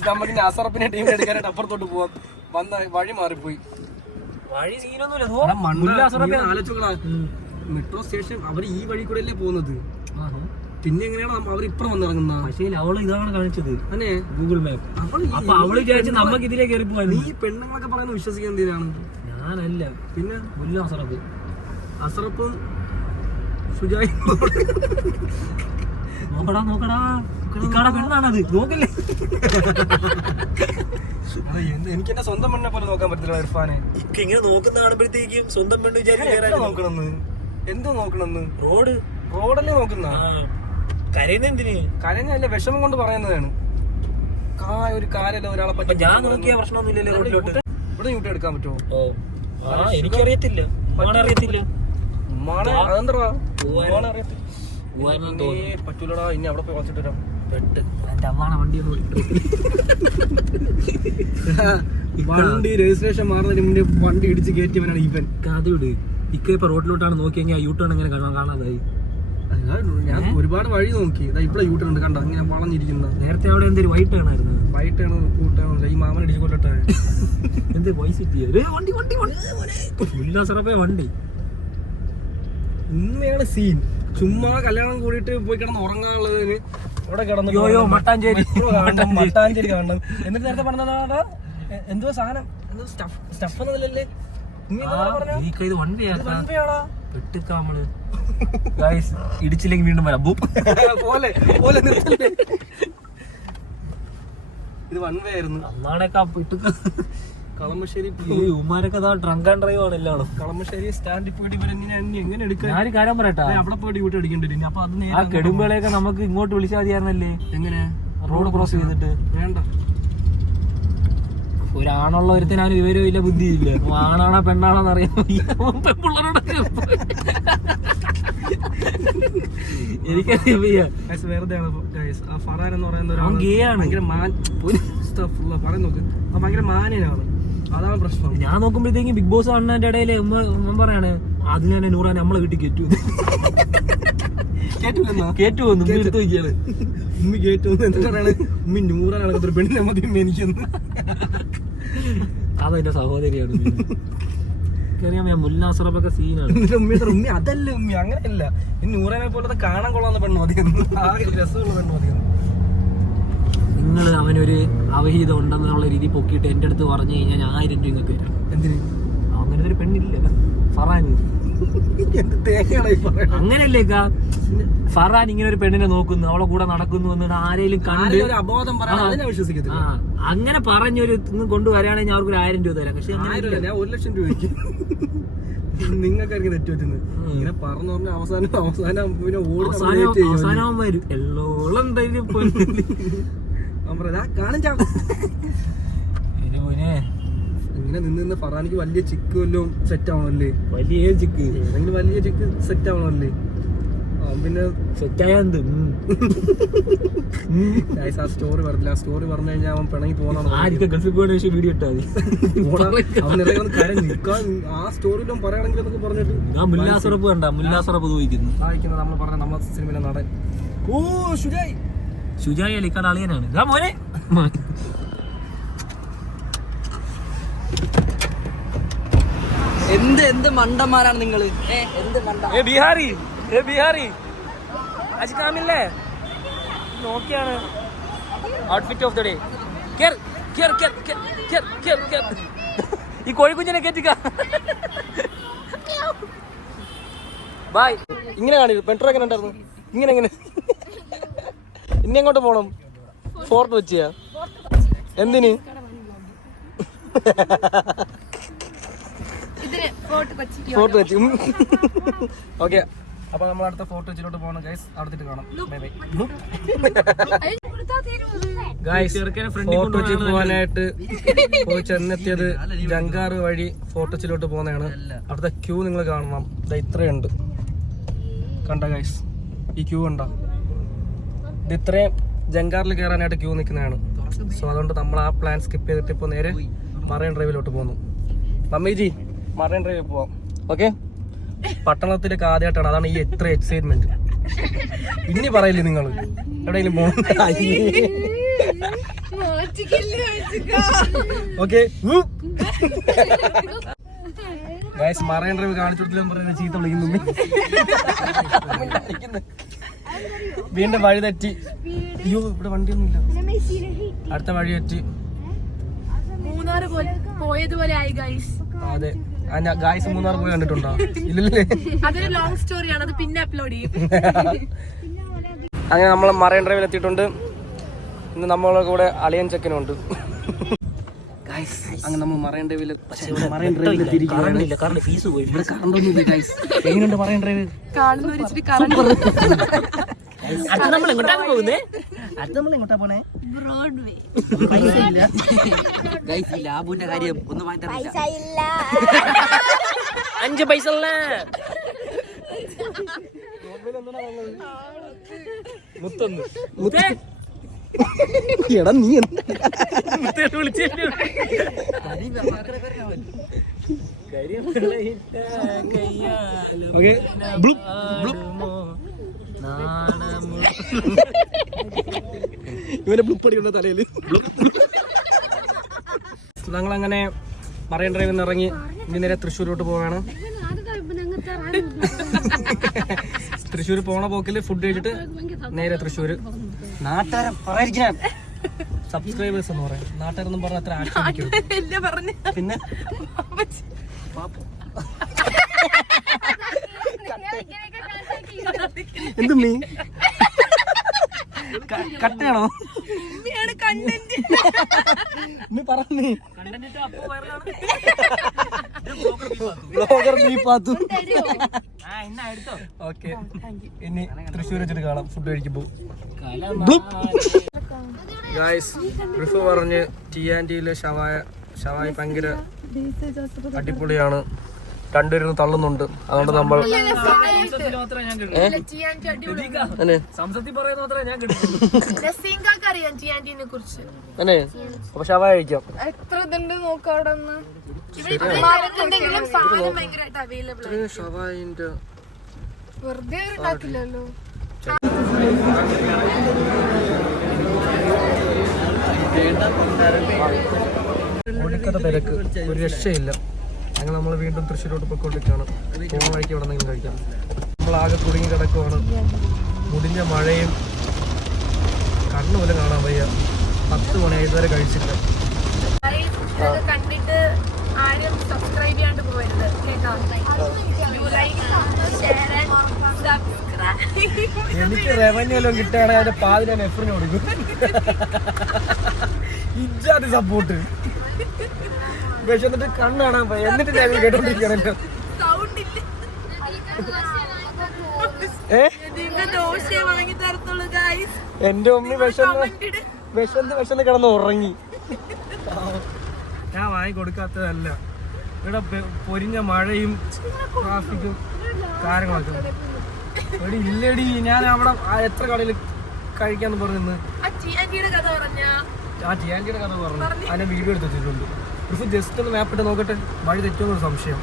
നമുക്ക് അസറപ്പിനെ ടീം എടുക്കാനായിട്ട് അപ്പുറത്തോട്ട് പോവാം. വന്ന വഴി മാറിപ്പോയി. വഴി സീനൊന്നുമില്ല. ആലോചിച്ചോളാ, മെട്രോ സ്റ്റേഷൻ അവർ ഈ വഴി കൂടെ അല്ലേ പോകുന്നത്. പിന്നെ എങ്ങനെയാണ് അവർ ഇപ്പുറം വന്നിറങ്ങുന്ന? പക്ഷേ അവള് ഇതാണ് കാണിച്ചത് അതെ, ഗൂഗിൾ മാപ്പ്. അപ്പൊ അവള് വിചാരിച്ചു നമുക്ക് ഇതിലേ കയറി പോകാൻ. നീ പെണ്ണുങ്ങളൊക്കെ പറയുന്നത് വിശ്വസിക്കാൻ എന്തിനാണ്? ഞാനല്ല, പിന്നെ മുല്ല അസറപ്പ്. അസറപ്പും സുജായി നോക്കടാ പെണ്ണാണത്, നോക്കല്ലേ. എനിക്ക് എന്റെ സ്വന്തം പെണ്ണെ പോലെ നോക്കാൻ പറ്റില്ല ഇർഫാനെ. ഇങ്ങനെ നോക്കുന്ന കാണുമ്പോഴത്തേക്കും സ്വന്തം പെണ്ണ് വിചാരിച്ചു നോക്കണെന്ന്. എന്തോ നോക്കണെന്ന്? റോഡല്ലേ നോക്കുന്ന. കരയുന്നെന്തിന്? കരഞ്ഞല്ല, വിഷമം കൊണ്ട് പറയുന്നതാണ്. ഒരു കാര്യമല്ല ഒരാളെ പറ്റി. ഞാൻ നോക്കിയ പ്രശ്നമൊന്നുമില്ലല്ലോ റോഡിലോട്ട്. ഇവിടെ യൂട്ട് എടുക്കാൻ പറ്റുമോ? എനിക്കറിയത്തില്ല. അറിയത്തില്ല. അതെന്താ പറ്റൂലടാ. ഇനി അവിടെ പോയി വച്ചിട്ട് വരാം. വണ്ടി രജിസ്ട്രേഷൻ മാറുന്നതിന് മുന്നേ വണ്ടി ഇടിച്ച് കയറ്റിയവനാണ് ഇവൻ. അതുകൊണ്ട് ഇക്ക ഇപ്പൊ റോഡിലോട്ടാണ് നോക്കിയെങ്കിൽ ആ യൂട്ടേൺ എങ്ങനെ കാണാതായി. ഞാൻ ഒരുപാട് വഴി നോക്കി. ഇവിടെ യൂട്ടേൺ ഉണ്ട്, കണ്ട അങ്ങനെ വളഞ്ഞിരിക്കുന്ന. നേരത്തെ അവിടെ എന്തൊരു വൈറ്റ് ആണായിരുന്നു. വൈറ്റാണ് കൂട്ടാണല്ലോ. ഈ മാമൻ ഇടിച്ച് കൊല്ലട്ടെ. എന്ത് വണ്ടി ഉമ്മയാണ് സീൻ. ചുമ്മാ കല്യാണം കൂടിയിട്ട് പോയി കിടന്ന് ഉറങ്ങാനുള്ളതിന് ഇവിടെ കിടന്ന് മട്ടാഞ്ചേരി കാണണം. എന്നിട്ട് നേരത്തെ പറഞ്ഞതാ എന്തോ സാധനം, എന്തോ സ്റ്റഫ് എന്നതല്ലേ? ഇത് വണ്ടിയാടാ. ഇടിച്ചില്ലെങ്കിൽ വീണ്ടും വരാം പോലെ. ഇത് വൺ വേ ആയിരുന്നു. കളമശ്ശേരി ഉമ്മാരൊക്കെ ഡ്രങ്ക് ആൻഡ് ഡ്രൈവ് ആണ് എല്ലാം. കളമശ്ശേരി സ്റ്റാൻഡിൽ പോയിട്ട് എങ്ങനെ എടുക്കാം? ഞാനൊരു കാര്യം പറയട്ടെ, അവിടെ പോയിട്ട് വീട്ടിൽ അടിക്കേണ്ടി. അപ്പൊ അത് ആ കെടുമ്പളെയൊക്കെ നമുക്ക് ഇങ്ങോട്ട് വിളിച്ചാൽ മതിയായിരുന്നല്ലേ? എങ്ങനെ റോഡ് ക്രോസ് ചെയ്തിട്ട്? വേണ്ട, ഒരാണുള്ള ഒരുത്തിന് അവന് വിവരവും ഇല്ല, ബുദ്ധിയില്ല. ആണാണോ പെണ്ണാണോന്ന് അറിയാൻ പെൺപിള്ളേരോടൊക്കെ എനിക്കറിയാം. വെറുതെ ഫറാൻ എന്ന് പറയുന്ന ഭയങ്കര മാന്യനാണ്. അതാണ് പ്രശ്നം. ഞാൻ നോക്കുമ്പോഴത്തേക്കും ബിഗ് ബോസ് കാണുന്നതിന്റെ ഇടയില് ഉമ്മ പറയാണ് അതിന് തന്നെ നൂറാൻ നമ്മളെ വീട്ടിൽ കേറ്റുവന്നു എടുത്ത് വയ്ക്കാണ്. ഉമ്മി കേറ്റുവന്നു എന്താ പറയണേ? ഉമ്മി നൂറാൻ നടക്കത്തൊരു പെണ്ണിനെ മതി എനിക്കൊന്ന്. അതെന്റെ സഹോദരിയാണ്. ഞാൻ മുല്ലാസറപ്പൊക്കെ സീനാണ്. ഉമ്മി അതല്ല, ഉമ്മി അങ്ങനെയല്ല. നൂറാനെ പോലത്തെ കാണാൻ കൊള്ളാവുന്ന പെണ്ണ് മതി, രസമുള്ള പെണ്ണ് മതി. നിങ്ങൾ അവനൊരു അവഹിതം ഉണ്ടെന്നുള്ള രീതി പൊക്കിയിട്ട് എന്റെ അടുത്ത് പറഞ്ഞു കഴിഞ്ഞാൽ ഞാൻ 1000 രൂപ നിങ്ങൾക്ക് തരാം. എന്തിന്? അങ്ങനത്തെ ഒരു പെണ്ണില്ല ഫറാന്. അങ്ങനെയല്ലേക്കാ ഫറാൻ ഇങ്ങനെ ഒരു പെണ്ണിനെ നോക്കുന്നു, അവളെ കൂടെ നടക്കുന്നു എന്ന് ആരെങ്കിലും കണ്ട് അങ്ങനെ പറഞ്ഞൊരു കൊണ്ടുവരാണെങ്കിൽ അവർക്ക് 1000 രൂപ തരാം. പക്ഷെ 1000 ഞാൻ 1 ലക്ഷം രൂപയ്ക്ക് നിങ്ങൾക്കായിരിക്കും തെറ്റ് പറ്റുന്നത്. ഇങ്ങനെ പറഞ്ഞു പറഞ്ഞ അവസാനം വരും എല്ലോളം ഇങ്ങനെ നിന്ന് ഫറാനിക്ക് വലിയ ചിക്ക് വല്ലതും സെറ്റ് ആവണല്ലേ? വലിയ ചിക്ക് ഏതെങ്കിലും വലിയ ചിക്ക് സെറ്റ് ആവണല്ലേ? പിന്നെ സെറ്റായ ആ സ്റ്റോറി പറഞ്ഞില്ല. ആ സ്റ്റോറി പറഞ്ഞു കഴിഞ്ഞാൽ അവൻ പിണങ്ങി പോകണം. ഗൾഫിൽ പോയ വീഡിയോ ഇട്ടാൽ ആ സ്റ്റോറിയിലും പറയുകയാണെങ്കിൽ എന്നൊക്കെ പറഞ്ഞിട്ട് ഞാൻ മുല്ലാസറപ്പ് കണ്ട മുല്ലാസറപ്പ് ചോദിക്കുന്നു. നമ്മൾ പറഞ്ഞ നമ്മുടെ സിനിമയിലെ നടൻ ഷുജായി അലിക്കാട് അളിയനാണ്. മോനെ എന്ത് മണ്ടന്മാരാണ് നിങ്ങള്? എന്ത് മണ്ട ബിഹാരി നോക്കിയാണ് ഔട്ട്ഫിറ്റ് ഓഫ് ദ ഡേ. ഈ കോഴിക്കുഞ്ഞിനെ കേറ്റിക്ക. ബൈ. ഇങ്ങനെ കാണില്ല. പെട്രോൾ എങ്ങനെ ഉണ്ടായിരുന്നു? ഇങ്ങനെ ഇനി എങ്ങോട്ട് പോണം? ഫോർട്ട് വെച്ചിയാ? എന്തിന്? ഫോർട്ട് വെച്ച്. ഓക്കെ, അപ്പൊ നമ്മൾ അടുത്ത ഫോർട്ട് വെച്ചിലോട്ട് പോകണം ഗൈസ്. അടുത്തിട്ട് കാണാം. Bye bye guys. ഫോർട്ട് വെച്ച് പോകാനായിട്ട് പോയി ചെന്നെത്തിയത് ജങ്കാറ് വഴി ഫോർട്ട് വെച്ചിലോട്ട് പോകുന്നതാണ്. അവിടുത്തെ ക്യൂ നിങ്ങൾ കാണണം. ഇത് ഇത്രയുണ്ട്, കണ്ട ഗൈസ്? ഈ ക്യൂ ഉണ്ടോ? ഇത് ഇത്രയും ജങ്കാറിൽ കയറാനായിട്ട് ക്യൂ നിൽക്കുന്നതാണ്. സോ അതുകൊണ്ട് നമ്മൾ ആ പ്ലാൻ സ്കിപ്പ് ചെയ്തിട്ട് ഇപ്പോൾ നേരെ മറൈൻ ഡ്രൈവിലോട്ട് പോകുന്നു. മമ്മീജി, മറൈൻ ഡ്രൈവിൽ പോവാം. ഓക്കെ, പട്ടണത്തിലേക്ക് ആദ്യമായിട്ടാണ്, അതാണ് ഈ എത്ര എക്സൈറ്റ്മെന്റ്. ഇനി പറയില്ലേ നിങ്ങൾ എവിടെയെങ്കിലും പോകണം? ഓക്കെ ഗൈസ്, മറൈൻ ഡ്രൈവ് കാണിച്ചു കൊടുത്തില്ല പറയുന്നത് ചീത്ത വിളിക്കുന്നു. വീണ്ടും വഴി തെറ്റി. അയ്യോ, ഇവിടെ വണ്ടിയൊന്നും ഇല്ല. അടുത്ത വഴി തെറ്റി. മൂന്നാർ പോയതുപോലെ ആയി ഗൈസ്. അതെ, ഗായ്സ് മൂന്നാർ പോയി കണ്ടിട്ടുണ്ടോ? ഇല്ലല്ലേ? അതൊരു ലോങ് സ്റ്റോറിയാണ്, അത് പിന്നെ അപ്ലോഡ് ചെയ്യും. അങ്ങനെ നമ്മൾ മറൈൻ ഡ്രൈവിൽ എത്തിയിട്ടുണ്ട്. ഇന്ന് നമ്മളെ കൂടെ അളിയൻ ചെക്കനുണ്ട്. അങ്ങനെ നമ്മൾ മറൈൻ ഡ്രൈവിൽ ഫീസ് പോയി. ഇവിടെ കറണ്ടൊന്നുമില്ല ഗൈസ്. എങ്ങനെയുണ്ട് മറൈൻ ഡ്രൈവ്? അടുത്ത നമ്മൾ എങ്ങോട്ടാണ് പോകുന്നേ? പോണേ? ഗൈസ്, ലാബുവിന്റെ കാര്യം ഒന്നും വാങ്ങി 5 പൈസ മുത്തൊന്ന് എടാ നീ എന്താ ഓക്കെ. ഇവനെ ബ്ലുപ്പ് അടിക്കുന്ന തലയില്. ഞങ്ങളങ്ങനെ മറൈൻ ഡ്രൈവിൽ നിന്ന് ഇറങ്ങി ഇനി നേരെ തൃശ്ശൂരോട്ട് പോവാണ്. തൃശ്ശൂർ പോണ പോക്കിൽ ഫുഡ് കഴിച്ചിട്ട് നേരെ തൃശ്ശൂർ. നാട്ടുകാരെ പറയാതിരിക്കാൻ സബ്സ്ക്രൈബേഴ്സ് എന്ന് പറയാം. നാട്ടുകാരൊന്നും പറഞ്ഞ അത്ര ആക്ഷേപിക്കും. പിന്നെ എന്ത് മീ കട്ടയാണോ? നീ പറഞ്ഞേ ഓക്കെ. ഇനി തൃശ്ശൂർ വെച്ചിട്ട് കാണാം ഫുഡ് കഴിക്കുമ്പോ. ഗായ്സ്, റിഫു പറഞ്ഞ് ടിയാൻറ്റിയിലെ ഷവായി ഭയങ്കര അടിപൊളിയാണ്. രണ്ടുപേരും തള്ളുന്നുണ്ട്. അതുകൊണ്ട് നമ്മൾ അപ്പൊ ഷവായ കഴിക്കാം. എത്ര ഇതുണ്ട് നോക്കാം അവിടെ നിന്ന്. ഷവായിന്റെ വെറുതെ ഉണ്ടാക്കില്ലല്ലോ. ഒടുക്കത്തെ തിരക്ക്, ഒരു രക്ഷയില്ല. അങ്ങനെ നമ്മൾ വീണ്ടും തൃശ്ശൂരോട്ട് പോയിക്കൊണ്ടിരിക്കുകയാണ്. പോകുന്ന വഴിക്ക് എവിടെ നിന്നെങ്കിലും കഴിക്കാം. നമ്മളാകെ കുടുങ്ങി കിടക്കുവാണ്. മുടിഞ്ഞ മഴയും കണ്ണു പോലും കാണാൻ വയ്യ. 10 മണിയായി ഇതുവരെ കഴിച്ചില്ല. കണ്ടിട്ട് ആരും സബ്സ്ക്രൈബ് ചെയ്യാണ്ട് പോകരുത് കേട്ടോ. എനിക്ക് റവന്യൂ എല്ലാം കിട്ടുകയാണെങ്കിൽ അതിന്റെ പാതി ഞാൻ എഫറിന് കൊടുക്കും. ഇജാതി സപ്പോർട്ട്. പക്ഷെ എന്നിട്ട് കണ്ണ് കാണാൻ പോയി. എന്നിട്ട് ഞാൻ കേട്ടോണ്ടിരിക്കുകയാണല്ലോ. എന്റെ ഉമ്മി വിശന്ന് കിടന്ന് ഉറങ്ങി. ഞാൻ വാങ്ങി കൊടുക്കാത്തതല്ല, ഇവിടെ പൊരിഞ്ഞ മഴയും ട്രാഫിക്കും കാര്യങ്ങളൊക്കെ. ഇവിടെ ഇല്ലടി, ഞാൻ അവിടെ എത്ര കടയിൽ കഴിക്കാന്ന് പറഞ്ഞു. ആ ടിയാൻറ്റിയുടെ കഥ പറഞ്ഞു. അതിനെ വീഡിയോ എടുത്ത് വെച്ചിട്ടുണ്ട്. ഇപ്പൊ ജസ്റ്റ് ഒന്ന് മാപ്പിട്ട് നോക്കട്ടെ, വഴി തെറ്റുമെന്നൊരു സംശയം.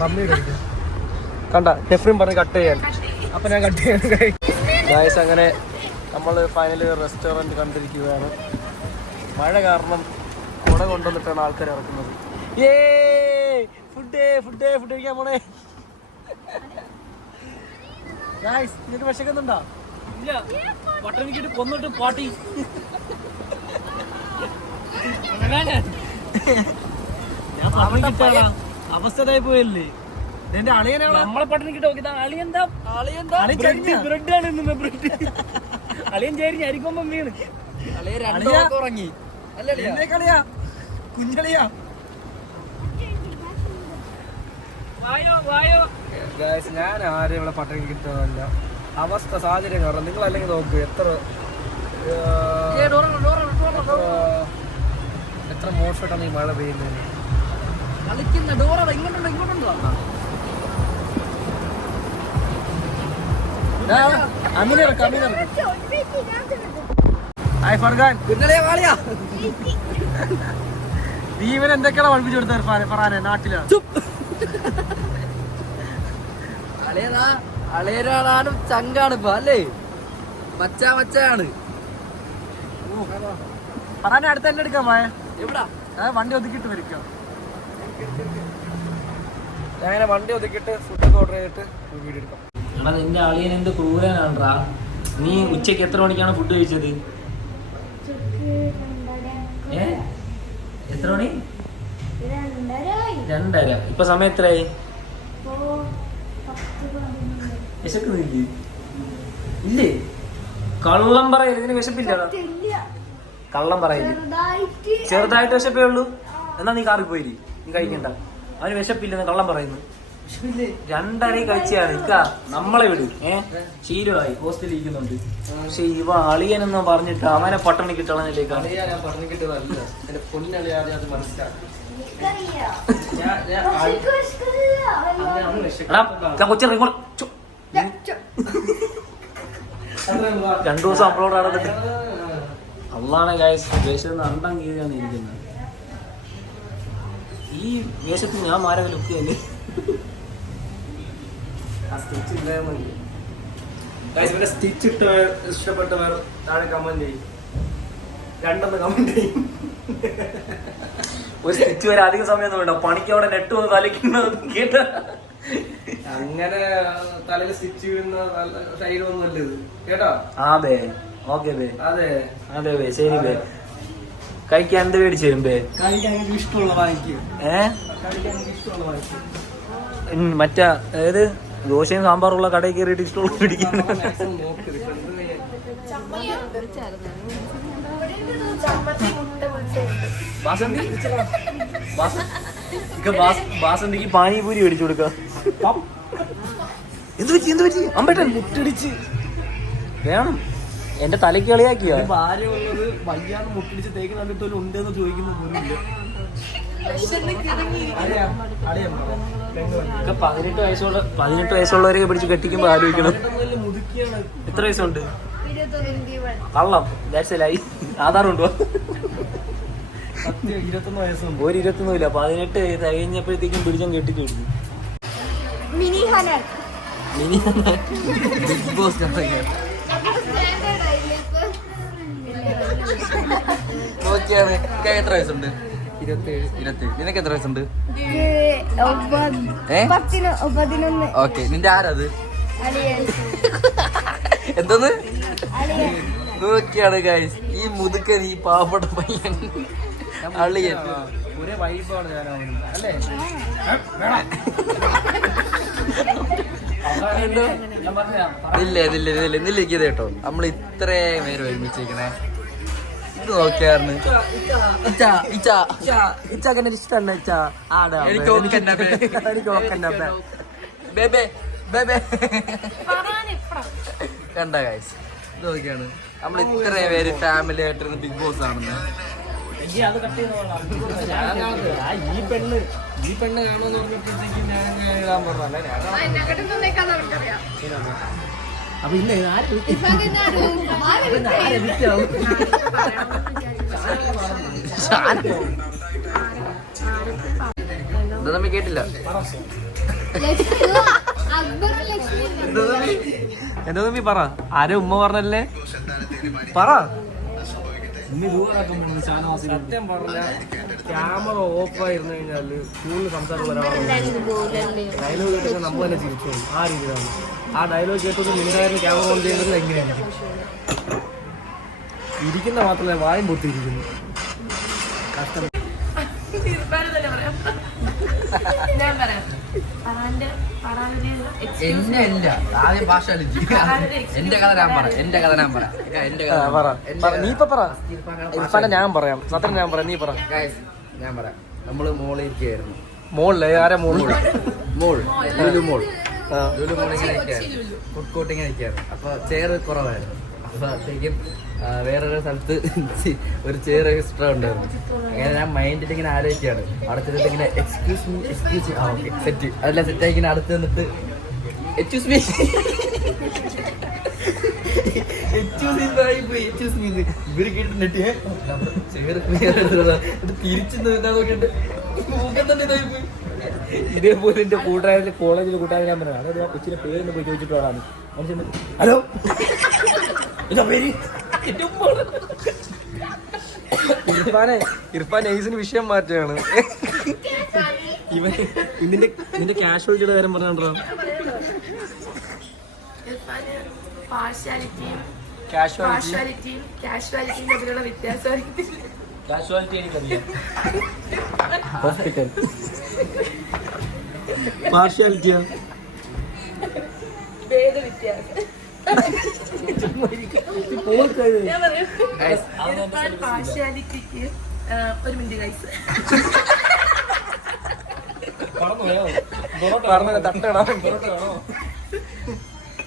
മമ്മി കഴിക്കാം. കണ്ട നെഫ്രീൻ പറഞ്ഞ് കട്ട് ചെയ്യാൻ. അപ്പൊ ഞാൻ കട്ട് ചെയ്യാൻ. ഗായ്സ്, അങ്ങനെ നമ്മൾ ഫൈനലി റെസ്റ്റോറൻറ്റ് കണ്ടിരിക്കുകയാണ്. മഴ കാരണം കുട കൊണ്ടുവന്നിട്ടാണ് ആൾക്കാർ ഇറക്കുന്നത്. ഫുഡ് കഴിക്കാൻ പോണേ. ഗായ്സ്, നിങ്ങൾക്ക് വിശക്കുന്നുണ്ടോ? പട്ടണിക്കിട്ട് കൊന്നിട്ട് പാട്ടി അവസ്ഥയായി പോയല്ലേ എന്റെ അളിയനെ നമ്മളെ പട്ടണിക്കിട്ട് നോക്കിയത് അളിയെന്താ ബ്രെഡാണ് ബ്രെഡ് അളിയൻ ചേരി അരിക്കൊമ്പം വീണ് ഉറങ്ങി കളിയാ കുഞ്ഞളിയാ ഞാൻ ആരും ഇവിടെ പട്ടണി കിട്ടുന്നില്ല അവസ്ഥ സാഹചര്യം കാരണം നിങ്ങൾ അല്ലെങ്കിൽ നോക്ക് എത്ര മോശമായിട്ടാണ് ഈ മഴ പെയ്യുന്നത് കളിക്കുന്ന ഡോറ ഇങ്ങോട്ടുണ്ടോ നീ ഇവൻ എന്തൊക്കെയാണ് പഠിപ്പിച്ചു കൊടുത്തത് ഫറാനെ നാട്ടിലാണ് അളയരാളാണ് ചങ്കാണ് ഇപ്പൊ അല്ലേ മച്ചാണ് ഫറാനെ അടുത്ത് തന്നെ എടുക്കാൻ പോയ എവിടാ വണ്ടി ഒതുക്കിട്ട് വരിക്കാം ഞാൻ വണ്ടി ഒതുക്കിട്ട് ഫുഡൊക്കെ ഓർഡർ ചെയ്തിട്ട് വീഡിയോ എടുക്കാം. എടാ നിന്റെ അളിയൻ എന്ത് ക്രൂരനാണ്ടാ. നീ ഉച്ചക്ക് എത്ര മണിക്കാണ് ഫുഡ് കഴിച്ചത്? എത്ര മണി? 2:30. ഇപ്പൊ സമയം എത്രയായി? വിശക്കുന്നില്ലേ? ഇല്ലേ? കള്ളം പറയരുത്. ഇതിന് വിശപ്പില്ല. കള്ളം പറയരുത്. ചെറുതായിട്ട് വിശപ്പേ ഉള്ളൂ. എന്നാ നീ കാറിൽ പോയിരി. നീ കഴിക്കണ്ട. അവന് വിശപ്പില്ലെന്ന് കള്ളം പറയുന്നു. 2:30 കഴിച്ചാണ് ഇക്ക. നമ്മളെ വിട്. ശീലമായി ഹോസ്റ്റലിൽ ഇരിക്കുന്നുണ്ട്. പക്ഷെ ഇവ അളിയനെന്ന് പറഞ്ഞിട്ട് അവനെ പട്ടണി കിട്ടണമെന്നില്ലേക്കാണ്. കൊച്ചു 2 ദിവസം അപ്ലോഡ് നടന്നിട്ട് അള്ളാണ് വേഷത്തിന് അണ്ടം കീഴിയാണ് ഇരിക്കുന്നത്. ഈ വേഷത്തിൽ ഞാൻ മാരക ലുക്കല്ലേ. സ്റ്റിച്ച് ഇട്ട് ഇഷ്ടപ്പെട്ടവർ താഴെ കമന്റ് ചെയ്യും. 2 കമന്റ് ചെയ്യും. ഒരു സ്റ്റിച്ച് വരെ അധിക സമയം വേണ്ട. പണിക്ക് അവിടെ നെറ്റ് വന്ന് തലയ്ക്കുന്നത് കേട്ട. അങ്ങനെ തലയിൽ സ്റ്റിച്ച് വീഴുന്ന ശൈലമൊന്നും അല്ല ഇത് കേട്ടോ. അതെ ഓക്കെ ബേ. അതെ അതെ ബേ. ശരി ബേ. കഴിക്കാൻ എന്ത് മേടിച്ചു തരും ബേ? കഴിക്കാൻ ഇഷ്ടമുള്ള വാങ്ങിക്കും. കഴിക്കാൻ ഇഷ്ടമുള്ള വാങ്ങിക്കും. മറ്റേ അതായത് ദോശയും സാമ്പാറുള്ള കടയിൽ കയറിയിട്ട് ഇഷ്ടമുള്ള മേടിക്കാൻ. ബാസന്തിക്ക് പാനിപൂരി മേടിച്ചു കൊടുക്കാം. എന്ത് പറ്റി അമ്പേട്ടൻ മുട്ടിടിച്ച് വേണം. എന്റെ തലയ്ക്ക് കളിയാക്കിയ ഭാര്യ ഉള്ളത് വയ്യാന്ന് മുട്ടിടിച്ച് തേക്ക് കണ്ടിട്ട് ഉണ്ടെന്ന് ചോദിക്കുന്ന 18 വയസ്സുള്ളവരെ പിടിച്ച് കെട്ടിക്കുമ്പോ ആലോചിക്കണം. എത്ര വയസ്സുണ്ട്? കള്ളം. ആധാർ ഉണ്ടോ? 21 വയസ്സുണ്ട്. ഒരു 21 ഇല്ല. 18 കഴിഞ്ഞപ്പോഴത്തേക്കും പിടിച്ചാൽ കെട്ടിച്ചു കൊടുത്തു. മിനി ഹനാൻ ബിഗ് ബോസ് നോക്കിയാണ്. എത്ര വയസ്സുണ്ട്? 27. നിനക്ക് എത്ര വയസ്സുണ്ട്? 11. ഓക്കെ. നിന്റെ ആരത്? എന്തോന്ന് നോക്കിയാണ് ഗൈസ്. ഈ മുതുക്കൻ, ഈ പാവപ്പെട്ട പയ്യൻ അളിയൻ. ഒരേ വൈബാണ് ഞാൻ അല്ലേ? ഇല്ലിരിക്കത് കേട്ടോ. നമ്മൾ ഇത്രയും പേര് ഒരുമിച്ചിരിക്കണേ. ഇത് നോക്കിയായിരുന്നു. ഇച്ചാക്കന്നെ ഇഷ്ടമാണ്. കണ്ട ഗൈസ്, ഇത് നോക്കിയാണ് നമ്മൾ ഇത്രയും പേര് ഫാമിലി ആയിട്ടിരുന്ന് ബിഗ് ബോസ് ആണെന്ന്. ഈ പെണ്ണ് കാണുമെന്ന് പറഞ്ഞപ്പോഴത്തേക്കും ഞാൻ എഴുതാൻ പറഞ്ഞല്ലേ. അപ്പൊ ഇല്ല എന്താ നമ്മ കേട്ടില്ല. എന്താ തമ്മി പറ. ആരെ ഉമ്മ പറഞ്ഞല്ലേ പറ. സത്യം പറഞ്ഞ ക്യാമറ ഓഫ് ആയിരുന്നു കഴിഞ്ഞാല് കൂടുതൽ സംസാരം ഒരാളാണ്. ഡയലോഗ് കേട്ടൊക്കെ നമ്മൾ തന്നെ ചിരിച്ചു. ആ രീതിയിലാണ്. ആ ഡയലോഗ് കേട്ടത് മിണ്ടായിരുന്നു ക്യാമറ ഓൺ ചെയ്യുന്നത് എങ്ങനെയാണ് ഇരിക്കുന്ന മാത്രമല്ല വായും പൊത്തിയിരിക്കുന്നു. കഷ്ടം. ഇർഫാന് തന്നെ പറയാം. ഞാൻ പറയാം. ഫറാന്റെ എന്നെ അല്ല ആദ്യം ഭാഷ എന്റെ കഥ ഞാൻ പറയാം. നീ ഇപ്പൊ പറ. ഇർഫാനെ ഞാൻ പറയാം. സത്യം ഞാൻ പറയാം. നീ പറ. ഞാൻ പറയാം. നമ്മള് മോളിൽ ഇരിക്കുകയായിരുന്നു. മോളിലെ ആരാ മോള്? ലുലു മോൾ ഇങ്ങനെ ഇരിക്കുകയായിരുന്നു. ഫുഡ് കോർട്ട് ഇങ്ങനെ ഇരിക്കുകയായിരുന്നു. അപ്പൊ ചെയർ കുറവായിരുന്നു. അപ്പോഴത്തേക്കും വേറൊരു സ്ഥലത്ത് ഒരു ചെയർ എക്സ്ട്രാ ഉണ്ടായിരുന്നു. അങ്ങനെ ഞാൻ മൈൻഡിൽ ഇങ്ങനെ ആലോചിക്കുകയാണ്. അവിടെ ചെന്നിട്ട് ഇങ്ങനെ എക്സ്ക്യൂസ് മീ ആ ഓക്കെ സെറ്റ് അതെല്ലാം സെറ്റായി ഇങ്ങനെ അടുത്ത് നിന്നിട്ട് എക്സ്ക്യൂസ് മീ ഇവര് കേട്ടിട്ട് ചെയർ തിരിച്ചു നോക്കിയിട്ട് ഇതേപോലെ എന്റെ കൂട്ടുകാരിലെ കോളേജിലെ കൂട്ടുകാരെ ഞാൻ പറയാം. അതായത് ആ കൊച്ചിന്റെ പേരെന്ന് പോയി ചോദിച്ചിട്ടുള്ളതാണ്. മനുഷ്യൻ ഹലോ ഇതാ പേര്. ഇർഫാൻ ഐസിന് വിഷയം മാറ്റുകയാണ്. ഇവൻ നിന്റെ കാഷ്വാലിറ്റിയുടെ കാര്യം പറഞ്ഞോ. പാർഷ്യാലിറ്റിയും കാഷ്വാലിറ്റി കാഷ്വാലിറ്റിയും തമ്മിലുള്ള വ്യത്യാസം കാഷ്വാലിറ്റി എനിക്കറിയാം. ഹോസ്പിറ്റൽ പാർഷ്യാലിറ്റിയാ വ്യത്യാസം. ഞാൻ പറയും ഇർഫാൻ പാർഷ്യാലിറ്റിക്ക് ഒരു മിനിറ്റ് ഗൈസ്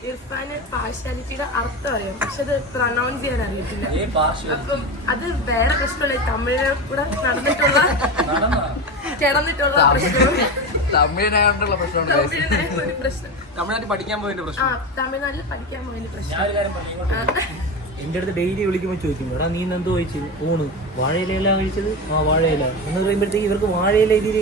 ഇർഫാന് പാർഷ്യാലിറ്റിയുടെ അർത്ഥം അറിയാം, പക്ഷെ അത് പ്രൊനൗൺസ് ചെയ്യാൻ അറിയത്തില്ല. അപ്പം അത് വേറെ പ്രശ്നമല്ല, തമിഴിനെ കൂടെ കിടന്നിട്ടുള്ള പ്രശ്നം. തമിഴിനായിട്ടുള്ള പ്രശ്നമാണ്. തമിഴിനായ ഒരു പ്രശ്നം. തമിഴ്നാട്ടിൽ പഠിക്കാൻ പോയതിന്റെ പ്രശ്നം. തമിഴ്നാട്ടിൽ പഠിക്കാൻ പോയതിന്റെ പ്രശ്നം. എന്റെ അടുത്ത് ഡെയിലി വിളിക്കുമ്പോൾ ചോദിക്കും, എടാ നീ എന്തോ കഴിച്ചു? ഊണ് വാഴയിലെല്ലാം കഴിച്ചത്? ആ വാഴയില എന്ന് പറയുമ്പോഴത്തേക്ക് ഇവർക്ക് വാഴയില ഇതില്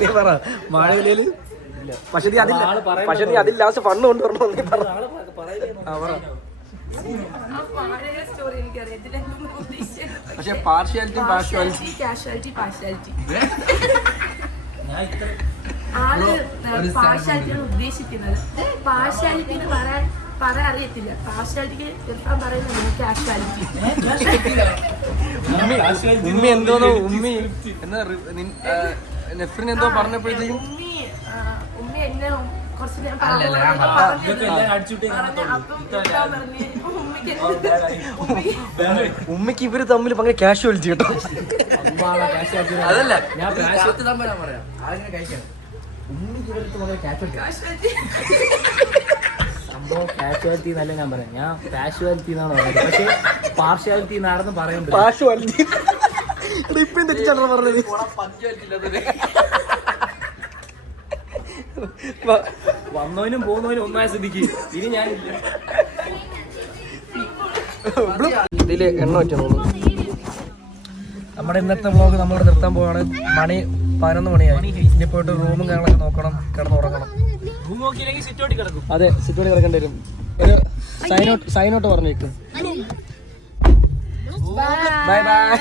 നീ പറ വാഴയിലയില്. പക്ഷെ നീ അതിൽ ലാസ്റ്റ് ഫണ്ട് കൊണ്ടുവരണോ? നീ പറ. സ്റ്റോറി എനിക്കറിയത്തില്ല. പക്ഷെ പാർഷ്യാലിറ്റി കാഷ്വാലിറ്റി പാർഷ്യാലിറ്റി ആള് പാർഷ്യാലിറ്റിയാണ് ഉദ്ദേശിക്കുന്നത്. പാർഷ്യാലിറ്റി എന്ന് പറയാൻ അറിയത്തില്ല. പാർഷ്യാലിറ്റിക്ക് ഇർഫാൻ പറയുന്നത് കാഷ്വാലിറ്റി. ഉമ്മി എന്തോന്നോ ഉമ്മി എന്നാ നെഫ്രിൻ എന്തോ പറഞ്ഞപ്പോഴത്തേക്കും ഉമ്മ എന്നെ കുറച്ച് ഞാൻ ഉമ്മയ്ക്ക് ഇവര് തമ്മിൽ ഭയങ്കര കാഷ്വാലിറ്റി കേട്ടോ. അതല്ല ഞാൻ പറയാം. ആരെങ്കിലും കഴിക്കണം ഉമ്മയ്ക്ക് ഇവർക്ക് ഭയങ്കര കാഷ്വാലിറ്റി. സംഭവം കാഷ്വാലിറ്റി എന്നല്ല ഞാൻ പറയാം, ഞാൻ കാഷ്വാലിറ്റി എന്നാണ് പറയുന്നത്. പക്ഷെ പാർഷ്യാലിറ്റി എന്നാണെന്ന് പറയാൻ പറ്റും. പാർഷ്വാലിറ്റി ഇപ്പം തെറ്റിച്ചാണ് പറഞ്ഞത്. വന്നവനും പോകുന്നവനും ഒന്നായ സ്ഥിതിക്ക് ഇനി ഞാനില്ല. ഇതില് എണ്ണ വെച്ചാൽ നമ്മുടെ ഇന്നത്തെ വ്ളോഗ് നമ്മളിവിടെ നിർത്താൻ പോവാണ്. മണി 11 മണിയായി. ഇനി പോയിട്ട് റൂമും കാര്യങ്ങളൊക്കെ നോക്കണം, കിടന്നുറങ്ങണം. റൂം നോക്കിയില്ലെങ്കിൽ സിറ്റോട്ടി കിടക്കും. അതെ, സിറ്റോടി കിടക്കേണ്ടി വരും. ഒരു സൈനോട്ട് പറഞ്ഞേക്ക്. Bye bye.